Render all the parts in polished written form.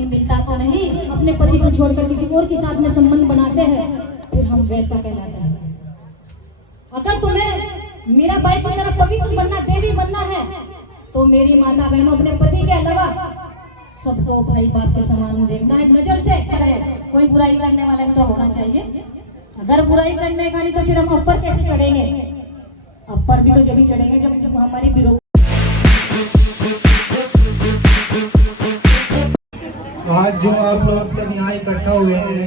लेकिन मिलता तो नहीं। अपने पति को छोड़कर किसी और के साथ में संबंध बनाते हैं, फिर हम वैसा कहलाते हैं। अगर तुम्हें मेरा भाई की तरह पवित्र बनना, देवी बनना है, तो मेरी माता बहनों अपने पति के अलावा सबको भाई बाप के समान देखना है, नजर से करे। कोई बुराई करने वाला भी तो होना चाहिए। अगर बुराई करने का नहीं तो फिर हम ऊपर कैसे चढ़ेंगे? ऊपर भी तो जब ही चढ़ेंगे जब हमारी विरोध। आज जो आप लोग सब यहाँ इकट्ठा हुए हैं,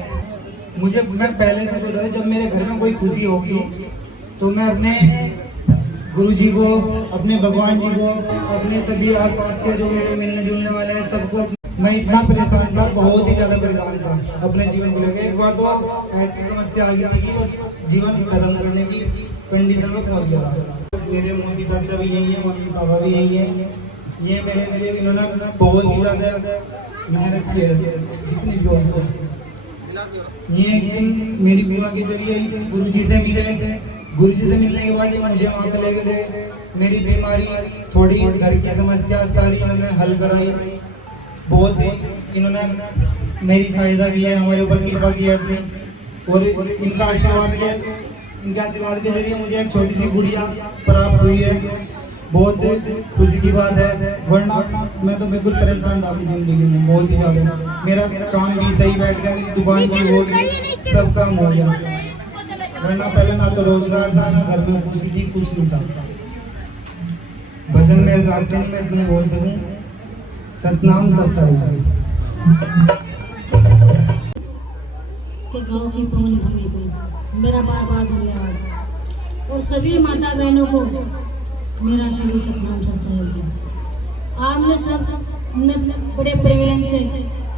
मैं पहले से सोचा था जब मेरे घर में कोई खुशी होगी तो मैं अपने गुरुजी को, अपने भगवान जी को, अपने सभी आसपास के जो मेरे मिलने जुलने वाले हैं सबको, मैं इतना परेशान था, बहुत ही ज्यादा परेशान था अपने जीवन को लेकर। एक बार तो ऐसी समस्या आ गई थी कि बस जीवन खत्म करने की कंडीशन में पहुंच गया था। मेरे मौसी चाचा भी यही है, मम्मी पापा भी यही है। ये मेरे लिए इन्होंने बहुत ही ज्यादा मेहनत की है, जितनी भी हो सके। ये एक दिन मेरी बुआ के जरिए गुरुजी से मिले। गुरुजी से मिलने के बाद मुझे वहाँ पे लेके गए। मेरी बीमारी, थोड़ी घर की समस्या सारी इन्होंने हल कराई। बहुत ही इन्होंने मेरी सहायता की है, हमारे ऊपर कृपा की है अपनी। और इनका आशीर्वाद के जरिए मुझे एक छोटी सी गुड़िया प्राप्त हुई है। बहुत खुशी की बात है, वरना मैं तो बिल्कुल परेशान था अपनी जिंदगी में, बहुत ही ज्यादा। मेरा काम भी सही बैठ गया, मेरी दुकान भी हो गई, सब काम हो गया। वरना पहले ना तो रोजगार था, ना घर में खुशी थी, कुछ नहीं था। भजन मेरे साथ नहीं, मैं इतने बोल सकूं, सतनाम सत्साई के गांव की पवन भूमि को मेरा बार बार धन्यवाद। और सभी माता बहनों को मेरा शुरू सतनाम सत्साई। आपने सब बड़े प्रेम से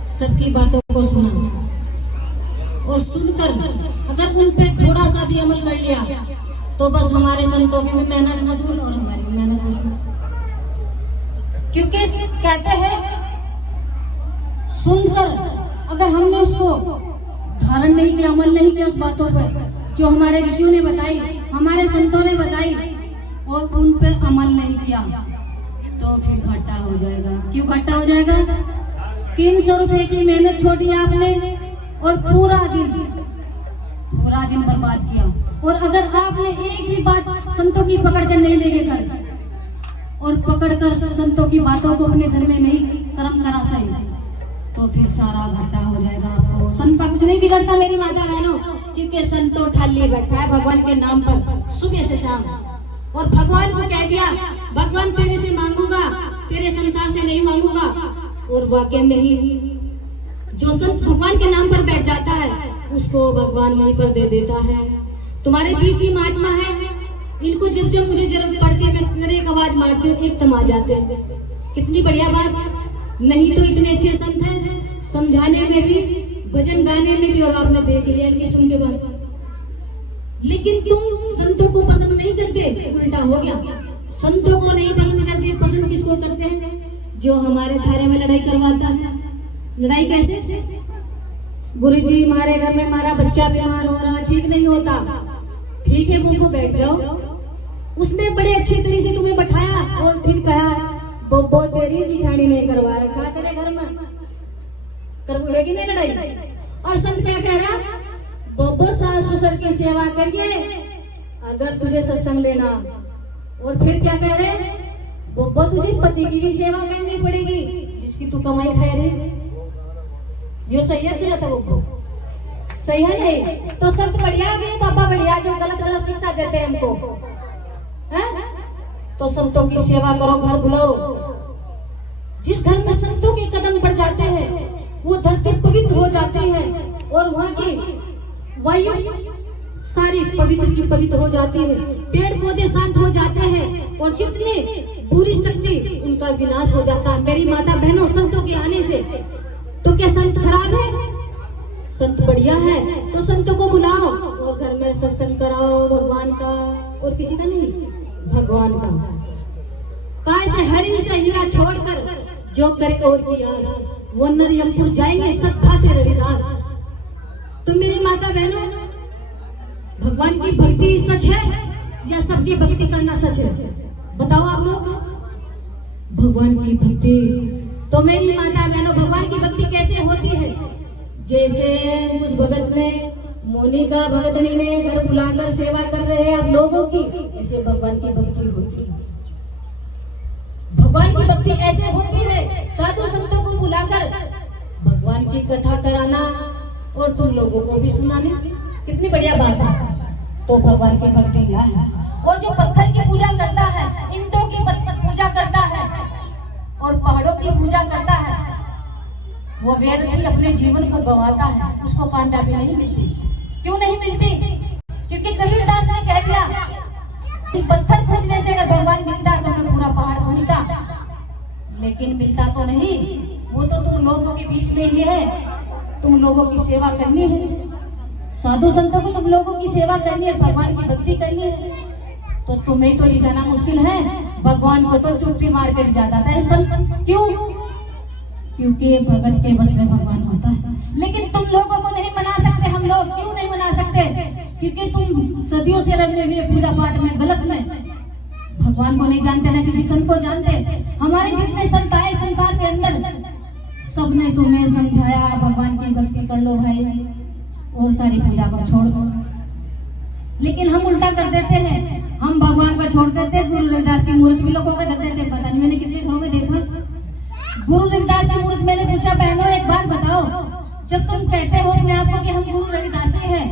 सबकी बातों को सुना और सुनकर अगर उन पे थोड़ा सा भी अमल कर लिया तो बस हमारे संतों की भी मेहनत वसूल और हमारी भी मेहनत वसूल। क्योंकि कहते हैं सुनकर अगर हमने उसको धारण नहीं किया, अमल नहीं किया उस बातों पर जो हमारे ऋषियों ने बताई, हमारे संतों ने बताई, और उन पे अमल नहीं किया तो फिर घाटा हो जाएगा। क्यों घाटा हो जाएगा? 300 रुपए की मेहनत छोड़ी आपने और पूरा दिन बर्बाद किया। और अगर आपने एक भी बात संतों की पकड़ कर नहीं लेके घर और पकड़कर संतों की बातों को अपने घर में नहीं कर्म करा सही तो फिर सारा घाटा हो जाएगा आपको। संत का कुछ नहीं बिगड़ता मेरी माता बहनों, क्योंकि संतों ठाली बैठा है भगवान के नाम पर सुबह से शाम, और भगवान को कह दिया भगवान तेरे से मांगूंगा, तेरे संसार से नहीं मांगूंगा। और वाकई में ही जो संत भगवान के नाम पर बैठ जाता है उसको भगवान वहीं पर दे देता है। तुम्हारे बीच ही महात्मा है, इनको जब जब मुझे जरूरत पड़ती है मैं एक आवाज मारती हूँ, एकदम आ जाते हैं। कितनी बढ़िया बात। नहीं तो इतने अच्छे संत हैं, समझाने में भी, भजन गाने में भी, और आपने देख लिया इनकी सुन के बाद। लेकिन तुम संतों को पसंद नहीं करते, उल्टा हो गया। संतों को नहीं पसंद करते, पसंद किसको करते हैं? जो हमारे थारे में लड़ाई करवाता है। लड़ाई कैसे? गुरुजी हमारे घर में हमारा बच्चा बीमार हो रहा, ठीक नहीं होता, ठीक है मुंह को बैठ जाओ। उसने बड़े अच्छे तरीके से तुम्हें बैठाया और फिर कहा बब्बो तेरी जिठानी नहीं करवा रखा तेरे घर में, करवाएगी नहीं लड़ाई। और संत क्या कह रहा? बब्बो सास ससुर की सेवा करिए अगर तुझे सत्संग लेना। और फिर क्या कह रहे? बब्बो तुझे पति की भी सेवा करनी पड़ेगी जिसकी तू कमाई खाए रे। यो सही है दिला था बब्बो, सही है नहीं? तो संत बढ़िया गए, बाबा बढ़िया, जो गलत गलत शिक्षा देते हैं हमको है? तो संतों की सेवा करो, घर बुलाओ। जिस घर में संतों के कदम पड़ जाते हैं वो धरती पवित्र हो जाती है और वहाँ की वायु सारी पवित्र की पवित्र हो जाती है, पेड़ पौधे शांत हो जाते हैं और जितनी बुरी शक्ति उनका विनाश हो जाता है। मेरी माता बहनों, संतों के आने से तो क्या संत खराब है? संत बढ़िया है। तो संतों को बुलाओ और घर में सत्संग कराओ भगवान का, और किसी का नहीं, भगवान का। काय से हरि से हीरा छोड़कर जो करे और की आस, वो नरियमपुर जाएंगे सत्ता से रविदास। तो मेरी माता बहनों, भगवान की भक्ति सच है या सबकी भक्ति करना सच है? बताओ आप लोग। भगवान की भक्ति तो मेरी माता बहनों, भगवान भगवान की भक्ति कैसे होती है। जैसे उस भगत ने, मोनिका भगतनी ने घर बुलाकर सेवा कर रहे हैं आप लोगों की, ऐसे भगवान की भक्ति होती है। भगवान की भक्ति ऐसे होती है, साधु संतों को बुलाकर भगवान की कथा कराना और तुम लोगों को भी सुनाने, कितनी बढ़िया बात है। तो भगवान की भक्ति यह है। और जो पत्थर की पूजा करता है, ईंटों की पूजा करता है और पहाड़ों की पूजा करता है, वो व्यर्थ ही अपने जीवन को गंवाता है, उसको कामयाबी नहीं मिलती। क्यों नहीं मिलती? क्योंकि कबीरदास ने कह दिया कि पत्थर पूजने से अगर भगवान मिलता तो मैं पूरा पहाड़ पूजता, लेकिन मिलता तो नहीं। वो तो तुम लोगों के बीच में ही है, तुम लोगों की सेवा करनी है, साधु संतों को तुम लोगों की सेवा करनी है, भगवान की भक्ति करनी है। तो तुम्हें तो रिझाना मुश्किल है, भगवान को तो चुटकी मार कर रिझा जाता है संत। क्यों? क्योंकि भगत के बस में भगवान होता है। लेकिन तुम लोगों को नहीं मना सकते हम लोग। क्यों नहीं मना सकते? क्योंकि तुम सदियों से रमे हुए पूजा पाठ में, गलत में, भगवान को नहीं जानते, ना किसी संत को जानते। हमारे जितने संत आए संसार के अंदर, सबने तुम्हें समझाया भगवान की भक्ति कर लो भाई और सारी पूजा को छोड़ दो। लेकिन हम उल्टा कर देते हैं, हम भगवान को छोड़ देते, गुरु रविदास की मूर्त भी लोगों को धर देते। पता नहीं मैंने कितने घरों में देखा। गुरु रविदास की मूर्त, मैंने पूछा बहनों एक बात बताओ, जब तुम कहते हो अपने आप को कि हम गुरु रविदासी हैं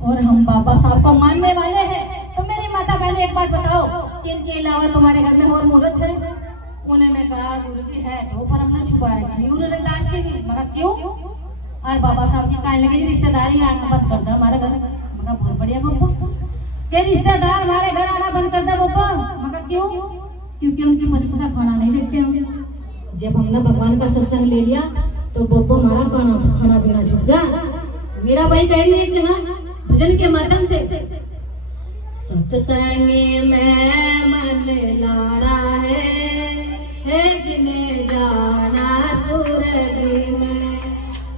और हम बाबा साहब को मानने वाले हैं, तो मेरी माता बहनों एक बात बताओ कि इनके अलावा तुम्हारे घर में और मूर्त है? उन्होंने कहा गुरुजी है तो, पर हमने छुपा रखी गुरु रविदास की जी। मगर क्यों? और बाबा साहब जी कहने लगे रिश्तेदारी आना बंद कर दो हमारे घर। मगर बहुत बढ़िया बप्पा, के रिश्तेदार हमारे घर आना बंद कर दो बप्पा। मगर क्यों? क्योंकि उनकी पसंद का खाना नहीं देखते हम। जब हमने भगवान का सत्संग ले लिया तो बप्पा हमारा खाना पीना छूट जा। मेरा भाई कह रही है एक जना भजन के माध्यम से, सत्संग में मन लाड़ा है जिन्हें जाना स्वर्ग में।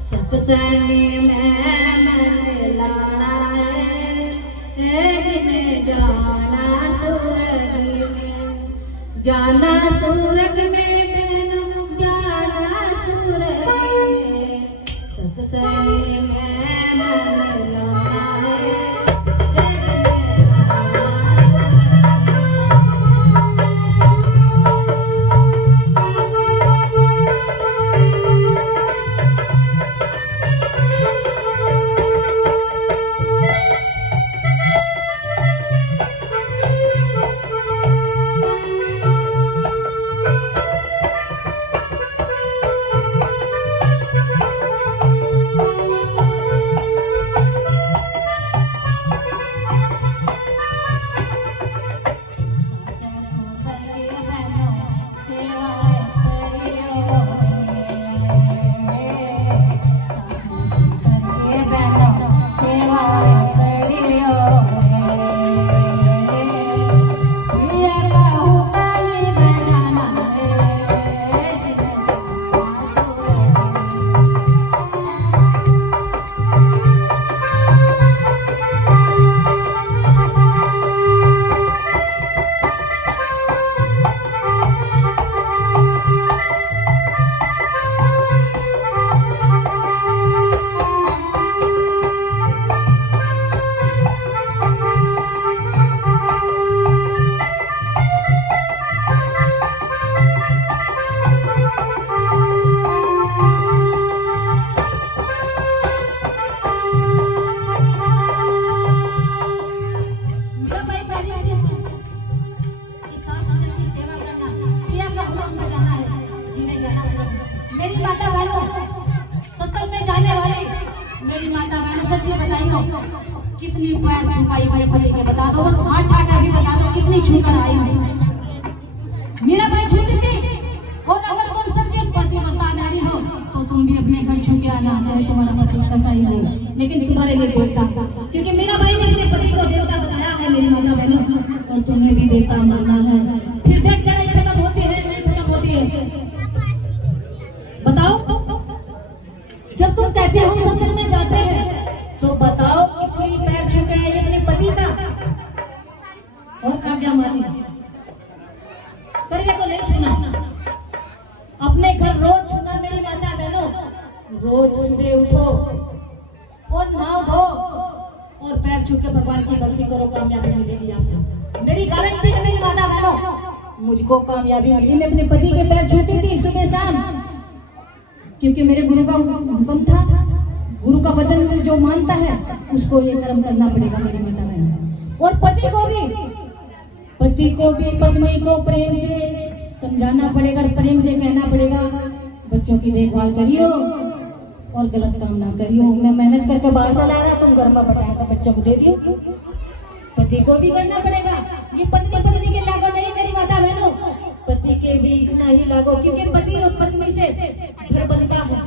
सत्संग में मन लाड़ा है जिन्हें जाना स्वर्ग में। जाना स्वर्ग में बहनों, जाना स्वर्ग में। सत्संग में मन लाड़ा है जिन्हें जाना सच्ची बताइयो कितनी पैर छुपाई अपने पति के, बता दो बस हाथ उठा कर भी बता दो कितनी छूकर आई हो। मेरा भाई छूती थी। और अगर तुम सच्चे पति वफादारी हो तो तुम भी अपने घर छू के आना, चाहे तुम्हारा पति कैसा ही हो, लेकिन तुम्हारे लिए देवता, क्योंकि मेरा भाई ने अपने पति को देवता बताया है मेरी माता बहनों, और तुम्हें भी देवता मानना है। फिर देख लड़ाई खत्म होती है नहीं खत्म होती है? बताओ, जब तुम कहते हो हम सत्संग में जाते हैं तो बताओ कितनी पैर छूके हैं अपने पति का और आज्ञा मानी करिए तो नहीं छूना। अपने घर रोज छूना मेरी माता रोज सुबह उठो और नहाओ धो और पैर छू के भगवान की भक्ति करो, कामयाबी मिलेगी आपको। मेरी गारंटी है मेरी माता बहनों, मुझको कामयाबी मिली। मैं अपने पति के पैर छूती थी सुबह शाम, क्योंकि मेरे गुरु का हुक्म था। गुरु का वचन जो मानता है उसको ये कर्म करना पड़ेगा मेरी माता बहनों। और पति को भी पत्नी को प्रेम से समझाना पड़ेगा, प्रेम से कहना पड़ेगा, बच्चों की देखभाल करियो और गलत काम ना करियो। मैं मेहनत करके बाहर से ला रहा, तुम घर में बटाया कर बच्चों को दे दियो। पति को भी करना पड़ेगा। ये पत्नी के लागू नहीं मेरी माता बहनों, पति के भी इतना ही लागू, क्योंकि पति और पत्नी से घर बनता है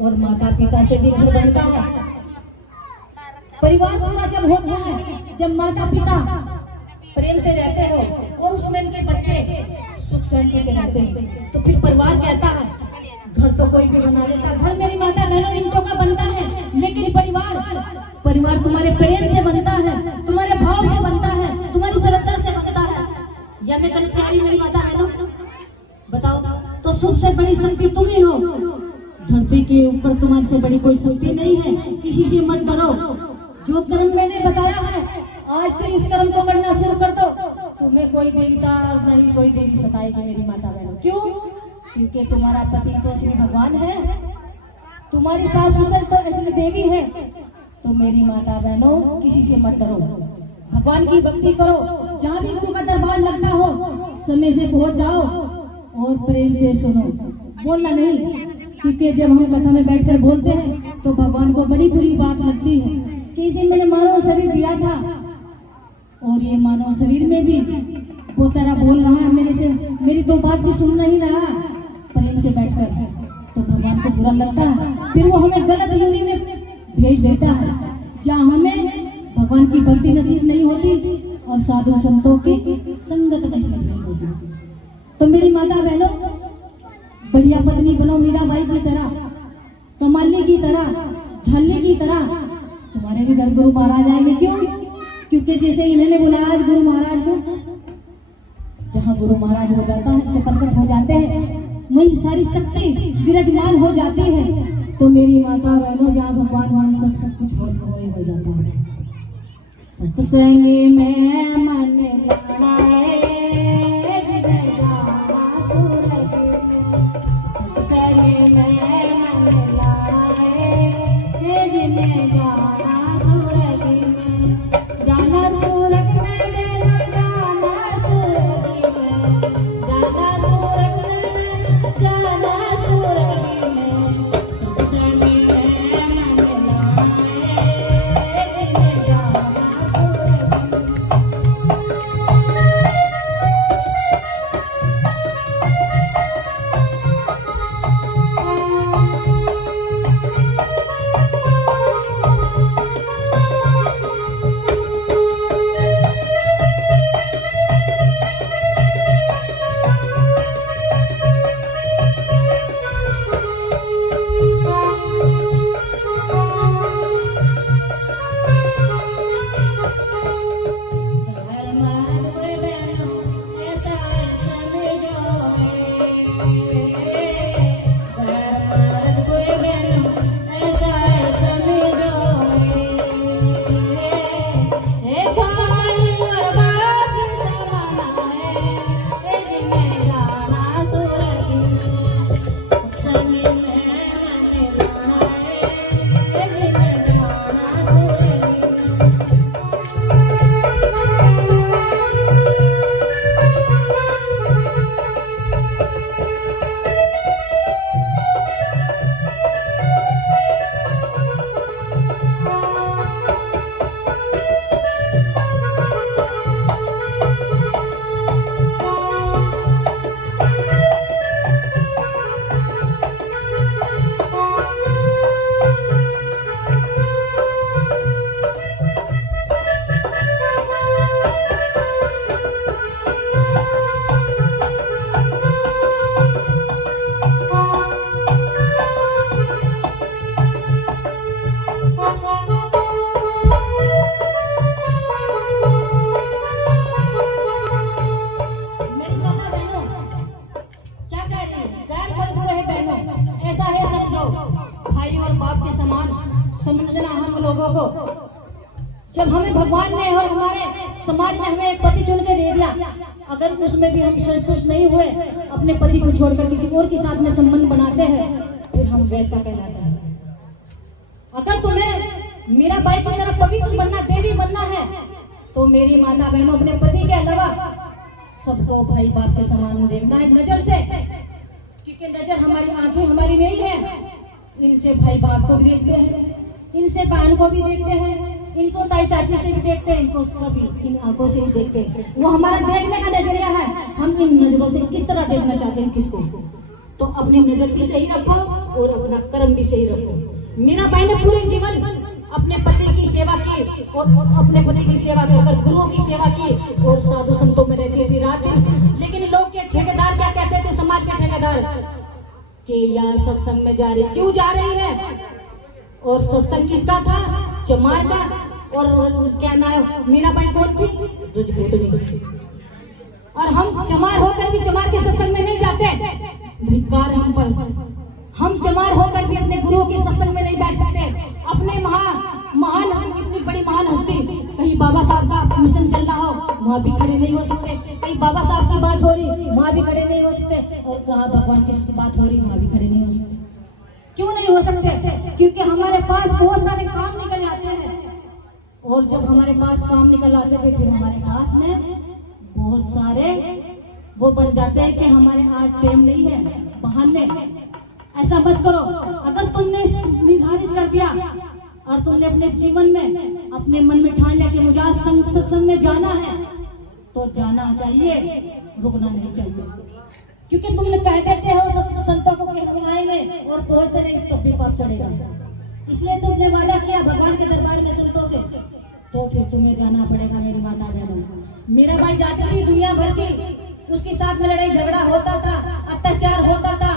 और माता पिता से भी घर बनता है। परिवार पूरा जब होता है, जब माता पिता प्रेम से रहते हो और उसमें उनके बच्चे सुख शांति से रहते हैं, तो फिर परिवार कहता है, घर तो कोई भी बना लेता, घर मेरी माता बहनों ईंटों का बनता है, लेकिन परिवार तुम्हारे प्रेम से बनता है, तुम्हारे भाव से बनता है, तुम्हारी श्रद्धा से बनता है। या मैं गलत कह रही मेरी माता बहनों? बताओ। तो सबसे बड़ी शक्ति तुम ही हो। धरती के ऊपर तुम्हारे से बड़ी कोई शक्ति नहीं है। किसी से मत डरो। जो कर्म मैंने बताया है, आज से इस कर्म को करना शुरू कर दो। तुम्हें कोई देवता नहीं, कोई देवी सताएगी मेरी माता बहनों। क्यों? क्योंकि तुम्हारा पति तो असली भगवान है, तुम्हारी सास ससुर तो असली देवी है। तो मेरी माता बहनों, किसी से मत डरो, भगवान की भक्ति करो। जहाँ भी गुरु का दरबार लगता हो, समय से पहुंच जाओ और प्रेम से सुनो, बोलना नहीं। क्योंकि जब हम कथा में बैठकर बोलते हैं तो भगवान को बड़ी बुरी बात लगती है कि इसे मैंने मानव शरीर दिया था और ये मानव शरीर में भी वो तरह बोल रहा है मेरे से, मेरी तो बात भी सुन नहीं रहा प्रेम से बैठकर, तो भगवान को बुरा लगता है। फिर वो हमें गलत योनि में भेज देता है, जहाँ हमें भगवान की भक्ति नसीब नहीं होती और साधु संतों की संगत नसीब नहीं होती। तो मेरी माता बहनों, बढ़िया पत्नी बनो, मीराबाई की तरह, कमाली की तरह, झल्ली की तरह। तुम्हारे भी घर गुरु महाराज आएंगे। क्यों? क्योंकि जैसे इन्होंने बुलाया आज गुरु महाराज को, जहाँ गुरु महाराज हो जाता है, जब प्रकट हो जाते हैं, वही सारी शक्ति विराजमान हो जाती है। तो मेरी माता बहनों, जहाँ भगवान वहाँ सब कुछ हो जाता है। सत्संग में मन लड़ाए जिन्हें जाना सूरज में, सत्संग में मन लड़ाए जिन्हें जाना सूरज में, जाना सूरज में मैंने जाना सूरज में, जाना सूरज में जाना सूरज में, सत्संग में मन लड़ाए जिन्हें जाना सूरज में। के समान समझना हम लोगों को। जब हमें भगवान ने और हमारे समाज ने हमें एक पति चुन के दे दिया, अगर उसमें भी हम संतुष्ट नहीं हुए, अपने पति को छोड़कर किसी और के साथ में संबंध बनाते हैं, फिर हम वैसा कहलाते हैं। अगर तुम्हें मीरा बाई की तरह पवित्र बनना, देवी बनना है, तो मेरी माता बहनों अपने पति के अलावा सबको भाई बाप के समान देखना है नजर से, क्योंकि नजर हमारी आंखें हमारी में ही है। इनसे भाई बाप को भी देखते हैं, इनसे बहन को भी देखते हैं, इनको ताई चाची से भी देखते हैं, इनको सभी इन आंखों से ही देखते हैं। वो हमारा देखने का नजरिया है। हम इन नजरों से किस तरह देखना चाहते हैं किसको, तो अपनी नजर भी सही रखो और अपना कर्म भी सही रखो। मीरा बाई ने पूरे जीवन अपने पति की सेवा की और अपने पति की सेवा कर गुरुओं की सेवा की और साधु संतों में रहती थी रात दिन। लेकिन लोग के ठेकेदार क्या कहते थे, समाज के ठेकेदार, कि यह सत्संग में जा रही, क्यों जा रही है? और सत्संग किसका था? चमार का। और क्या नाम, मीरा बाई कौन थी? ब्रजभूतनी। और हम चमार होकर भी चमार के सत्संग में नहीं जाते, धिक्कार हम पर। हम चमार होकर भी अपने गुरुओं के सत्संग में नहीं बैठ सकते। अपने महान इतनी बड़ी महान हस्ती, कहीं बाबा साहब का मिशन चल रहा हो, वहाँ भी खड़े नहीं हो सकते। कहीं बाबा साहब की बात हो रही, वहाँ भी खड़े नहीं हो सकते। और कहाँ भगवान की बात हो रही, वहाँ भी खड़े नहीं हो सकते। क्यों नहीं हो सकते? क्योंकि हमारे पास बहुत सारे काम निकल आते हैं। और जब हमारे पास काम निकल आते थे, फिर हमारे पास में बहुत सारे वो बन जाते हैं कि हमारे आज टाइम नहीं है, बहाने। ऐसा मत करो। अगर तुमने निर्धारित कर दिया और तुमने अपने जीवन में अपने मन में ठान लिया कि मुझे आज सत्संग में जाना है, तो जाना चाहिए, रुकना नहीं चाहिए। क्योंकि तुमने कह देते हो संतों को कि हम आएंगे और पहुंचते नहीं, तब भी पाप चढ़ेगा। इसलिए तुमने वादा किया भगवान के दरबार में संतों से, तो फिर तुम्हें जाना पड़ेगा। मेरी माता बहनों, मीरा बाई जाती थी दुनिया भर की, उसके साथ में लड़ाई झगड़ा होता था, अत्याचार होता था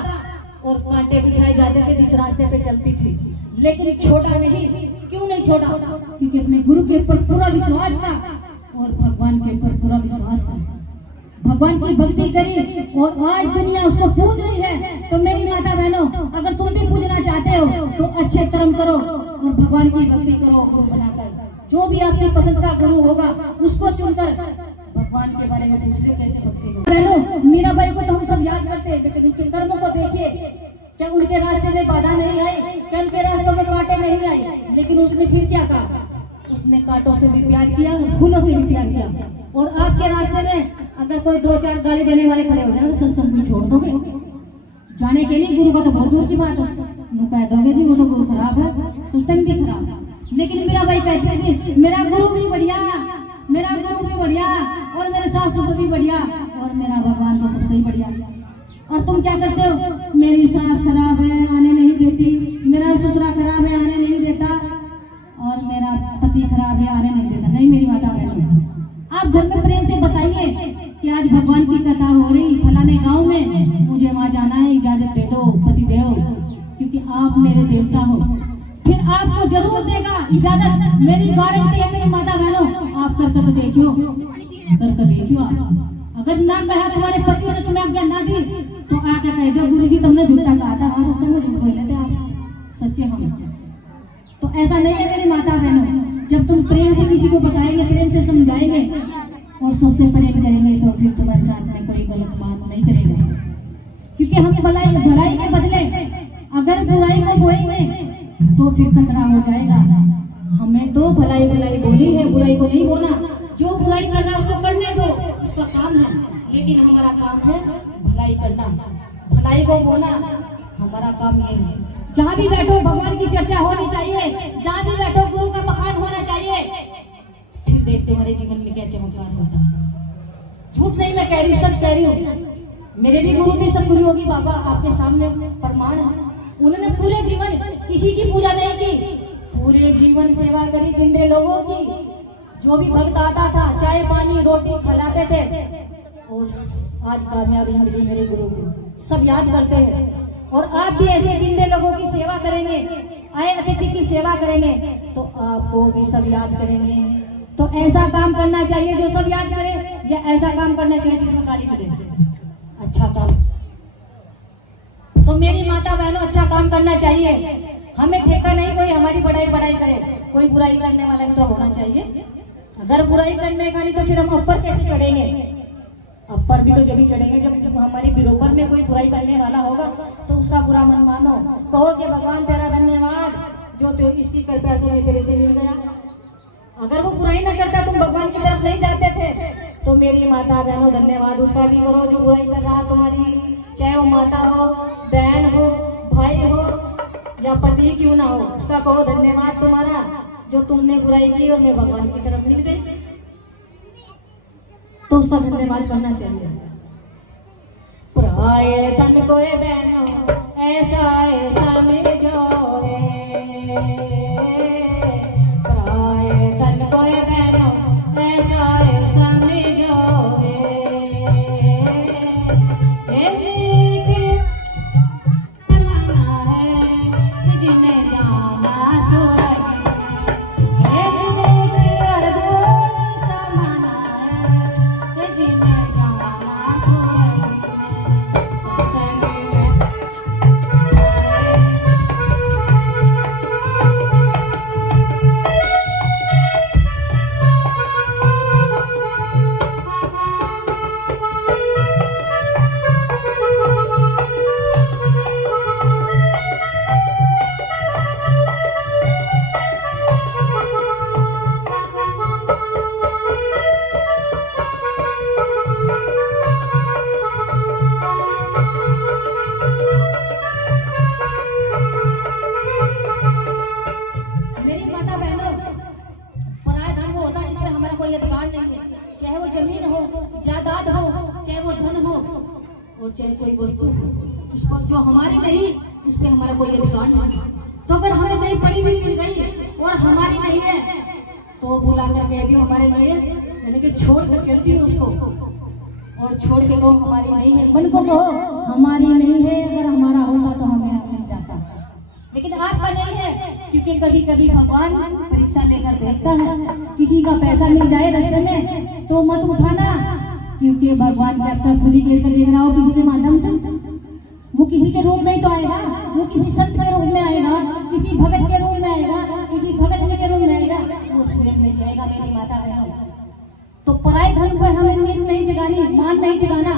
और कांटे बिछाए जाते थे जिस रास्ते पे चलती थी, लेकिन छोड़ा नहीं। क्यों नहीं छोड़ा? क्योंकि अपने गुरु के ऊपर पूरा विश्वास था और भगवान के ऊपर पूरा विश्वास था। भगवान की भक्ति करी और आज दुनिया उसको पूज रही है। तो मेरी माता बहनों, अगर तुम भी पूजना चाहते हो तो अच्छे कर्म करो और भगवान की भक्ति करो गुरु बनाकर। जो भी आपकी पसंद का गुरु होगा उसको चुनकर भगवान के बारे में पूछ ले कैसे भक्ति हो। बहनों, मीरा बाई को तो हम सब याद करते हैं, लेकिन उनके कर्मों को देखिए। क्या उनके रास्ते में बाधा नहीं आई? क्या उनके रास्तों में कांटे नहीं आए? लेकिन उसने फिर क्या कहा? उसने कांटों से भी प्यार किया, फूलों से भी प्यार किया। और आपके रास्ते में अगर कोई 2-4 गाली देने वाले खड़े हो जाए तो सत्संग भी छोड़ दोगे? जाने के लिए गुरु का तो बहुत दूर की बात है, वो कह दोगे जी वो तो गुरु खराब है, सत्संग भी खराब है। लेकिन मीरा बाई कहती थी मेरा गुरु भी बढ़िया, मेरा गुरु भी बढ़िया और मेरे सास ससुर भी बढ़िया और मेरा भगवान तो सबसे ही बढ़िया। और तुम क्या करते हो? मेरी सास खराब है, आने नहीं देती, मेरा ससुरा खराब है, आने नहीं देता, और मेरा पति खराब है, आने नहीं देता। नहीं मेरी माता बहनों, आप घर में प्रेम से बताइए कि आज भगवान की कथा हो रही फलाने गांव में, मुझे वहां जाना है, इजाजत दे दो पति देव, क्योंकि आप मेरे देवता हो। फिर आपको जरूर देगा इजाजत, मेरी गारंटी है मेरी माता बहनों। आप करके तो देखियो, करके देखियो। आप अगर ना कहा तुम्हारे पति ने तुम्हें आज्ञा ना दी तो आके कह दो गुरुजी तुमने झूठा कहा था, वहां सत्संग में झूठ बोल लेते आप, सच्चे हम। तो ऐसा नहीं है मेरी माता बहनों। जब तुम प्रेम से किसी को बताएंगे, प्रेम से समझाएंगे और सबसे प्रेम करेंगे, तो फिर तुम्हारे साथ में कोई गलत बात नहीं करेगा। क्योंकि हम भलाई के बदले अगर बुराई को बोएंगे तो फिर खतरा हो जाएगा। हमें तो भलाई बोली है, बुराई को नहीं बोला। जो बुराई कर रहा है उसको करने दो, उसका काम है, लेकिन हमारा काम है भलाई करना, भलाई को बोलना हमारा काम ये है। जहाँ भी बैठो भगवान की चर्चा होनी चाहिए, जहाँ भी बैठो गुरु का बखान होना चाहिए। फिर देखते हमारे जीवन में क्या चमत्कार होता है। झूठ नहीं मैं कह रही, सच कह रही हूँ। मेरे भी गुरु थे सतगुरु योगी बाबा, आपके सामने प्रमाण है। उन्होंने पूरे जीवन किसी की पूजा नहीं की, पूरे जीवन सेवा करी जिंदे लोगों की। जो भी भक्त आता था चाय पानी रोटी खिलाते थे और आज कामयाब जिंदगी मेरे गुरु की सब याद करते हैं। और आप भी ऐसे जिंदे लोगों की सेवा करेंगे, आए अतिथि की सेवा करेंगे तो आपको भी सब याद करेंगे। तो ऐसा काम करना चाहिए जो सब याद करे, या ऐसा काम करना चाहिए जिसमें गाली मिले? अच्छा काम। तो मेरी माता बहनों अच्छा काम करना चाहिए। हमें ठेका नहीं कोई हमारी बड़ाई करे, कोई बुराई करने वाला भी तो होना चाहिए। अगर बुराई करने का नहीं तो फिर हम ऊपर कैसे चढ़ेंगे? ऊपर भी तो जब ही चढ़ेंगे जब हमारी बरोबर में कोई बुराई करने वाला होगा तो उसका बुरा मन मानो, कहो कि भगवान तेरा धन्यवाद जो तो इसकी कृपा से मैं तेरे से मिल गया। अगर वो बुराई न करता तुम भगवान की तरफ नहीं जाते थे तो मेरी माता बहनों धन्यवाद उसका भी करो जो बुराई कर रहा तुम्हारी, चाहे वो माता हो, बहन हो, भाई हो या पति क्यों ना हो, उसका कहो धन्यवाद तुम्हारा जो तुमने बुराई की और मैं भगवान की तरफ मिल गई, तो उसका धन्यवाद करना चाहिए। पराए धन को बहनों ऐसा ऐसा में जोए, पराए धन को बहनों ऐसा ऐसा में जोए, जाना है जिन्हें जाना सुरग कोई अधिकार नहीं है, चाहे वो जमीन हो, जायदाद हो, चाहे वो धन हो और चाहे कोई वस्तु हो, उस पर जो हमारी नहीं उस पर हमारा कोई अधिकार नहीं। तो अगर हमें कहीं पड़ी हुई मिल गई और हमारी नहीं है तो बुला कर कह दियो हमारे लिए, यानी कि छोड़ कर चलती हो उसको और छोड़ के कहो हमारी नहीं है, मन को कहो हमारी नहीं है, अगर हमारा होता तो हमें मिल जाता, लेकिन आपका नहीं है क्योंकि कभी कभी भगवान परीक्षा लेकर देखता है। किसी का पैसा मिल जाए रास्ते में तो मत उठाना, क्योंकि भगवान कहता है खुद ही गिर कर देख रहा हो किसी के माध्यम से, वो किसी के रूप में ही तो आएगा, वो किसी संत के रूप में आएगा, किसी भगत के रूप में आएगा, किसी भगत के रूप में आएगा, वो स्वयं नहीं आएगा। मेरी माता बहनों, तो पराये धन पर हमें नींद नहीं टिकानी, मान नहीं टिकाना,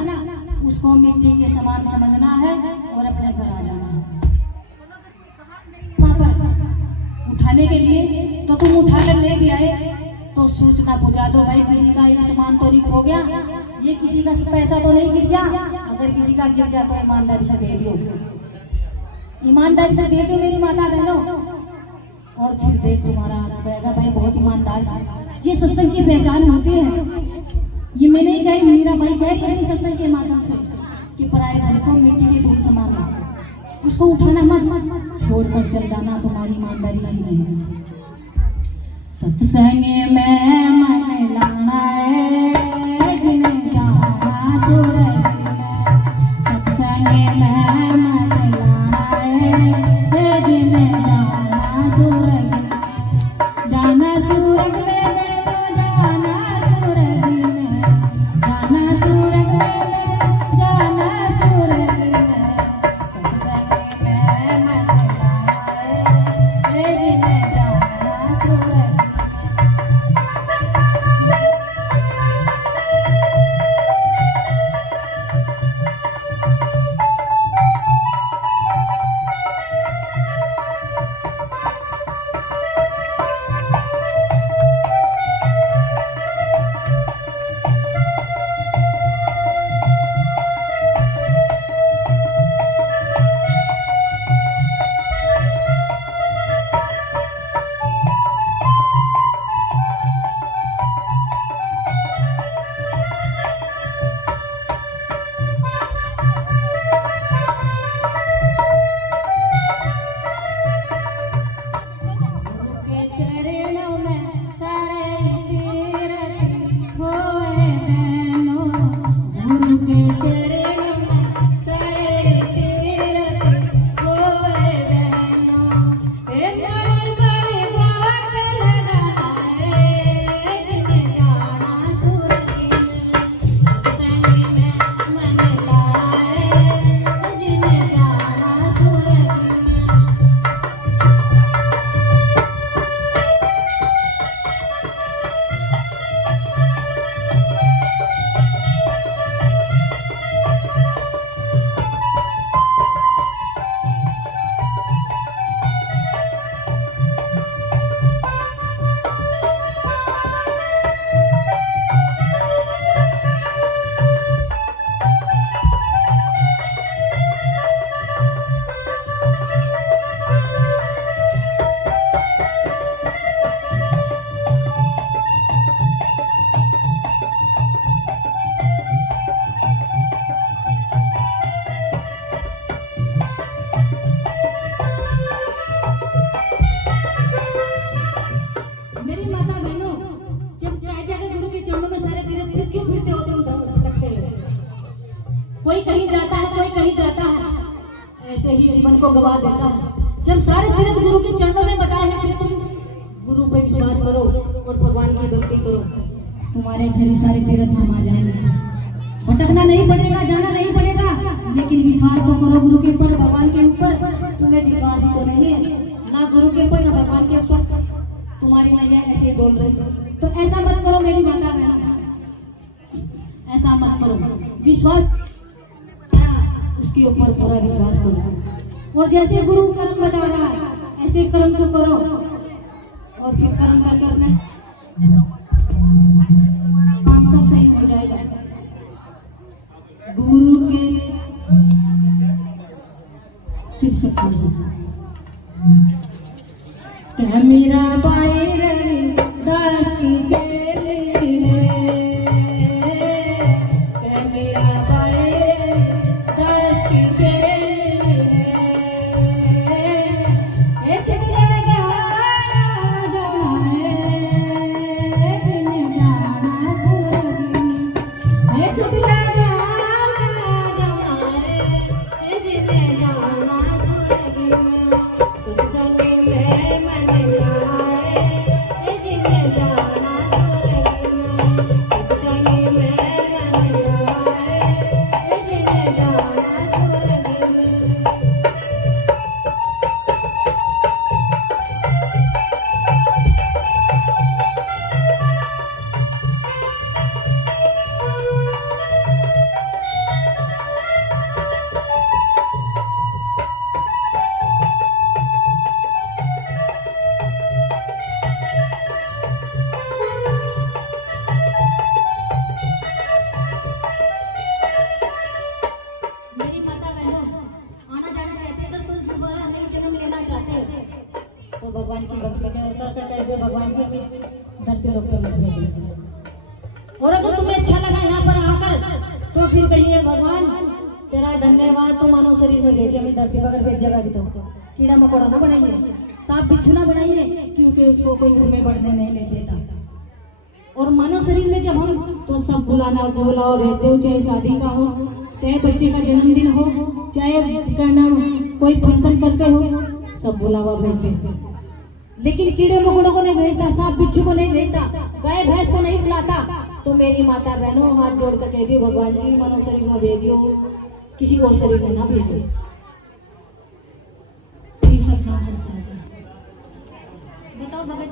उसको मिट्टी के समान समझना है और अपने घर आ जाना है। उठाने के लिए तो तुम उठा कर ले भी आए तो सूचना पहुंचा दो, भाई किसी का ये सामान तो नहीं खो गया, ये किसी का पैसा तो नहीं गिर गया, अगर किसी का गिर गया तो ईमानदारी से दे दियो, ईमानदारी से दे दो मेरी माता बहनों, और फिर देख तुम्हारा कहेगा भाई बहुत ईमानदार है। ये सत्संग की पहचान होती है, ये मैं नहीं कही, मीरा भाई कह रही अपनी सत्संग के माध्यम से कि पराये धन को मिट्टी की धूल समाना, उसको उठाना मत, छोड़कर चल जाना, तुम्हारी ईमानदारी सीधी। सत्संग में मन लाना है जिन्हें जाना सुरग में, सत्संग में मन लाना है जिन्हें जाना सुरग में, जाना सुरग में मैं तो जाना सुरग में, जाना सुरग में मैं जाना सुरग में, सत्संग में मन लाना है जिन्हें जाना सुरग। ऐसे ही जीवन को गवा देता है। जब सारे तीर्थ गुरु के चरणों में बताए हैं, फिर तुम गुरु पे विश्वास करो और भगवान की भक्ति करो, तुम्हारे घर ही सारे तीर्थ हम आ जाएंगे। भटकना नहीं पड़ेगा, जाना नहीं पड़ेगा, लेकिन विश्वास तो करो गुरु के ऊपर, भगवान के ऊपर। तुम्हें विश्वास ही तो नहीं है, ना गुरु के ऊपर ना भगवान के ऊपर, तुम्हारी नैया ऐसे डोल रही। तो ऐसा मत करो मेरी माता बहना, ऐसा मत करो। विश्वास उसके ऊपर पूरा विश्वास करो, और जैसे गुरु कर्म बता रहा है ऐसे कर्म को करो, और फिर कर्म करके अपने काम सब सही हो जाएगा। गुरु के सिर से क्या मेरा बाई दास की चेली है, क्या मेरा बाई दास की चेली है, ये चले गाना जाए जिन्हें जाना सुरगी, ये चले गाना जाए जिन्हें जाना सुरगी में, सत्संग में मन लाए जिन्हें जाना सुरगी में, सत्संग में मन लाए जिन्हें जाना सुरगी में। मेरी माता बहनों, आना जाना चाहते हैं, तुम दोबारा नहीं जन्म लेना चाहते तो भगवान की भक्ति कर कह दो, भगवान जी हम इस धरती लोक पे मत भेजो। और अगर तुम्हें अच्छा लगा यहाँ पर आकर तो फिर कहिए भगवान तेरा धन्यवाद, तो मानव शरीर में भेजे हमें धरती पर, अगर भेज जगह भी तो कीड़ा मकोड़ा ना बनाइए, सांप बिच्छू ना बनाइए, क्योंकि उसको कोई घर में बढ़ने नहीं देता। और मानव शरीर में जब हम तो सब बुलाओ रहते हो, चाहे शादी का हो, चाहे बच्चे का जन्मदिन हो, चाहे क्या नाम कोई फंक्शन करते हो, सब बुलावा भेजते हो। लेकिन कीड़े मकोड़ों को नहीं भेजता, सांप बिच्छू को नहीं भेजता, गाय भैंस को नहीं बुलाता। तो मेरी माता बहनों हाथ जोड़ कर कह दियो भगवान जी मानव शरीर में भेजियो, किसी और शरीर में ना भेजो। बताओ भगत जी।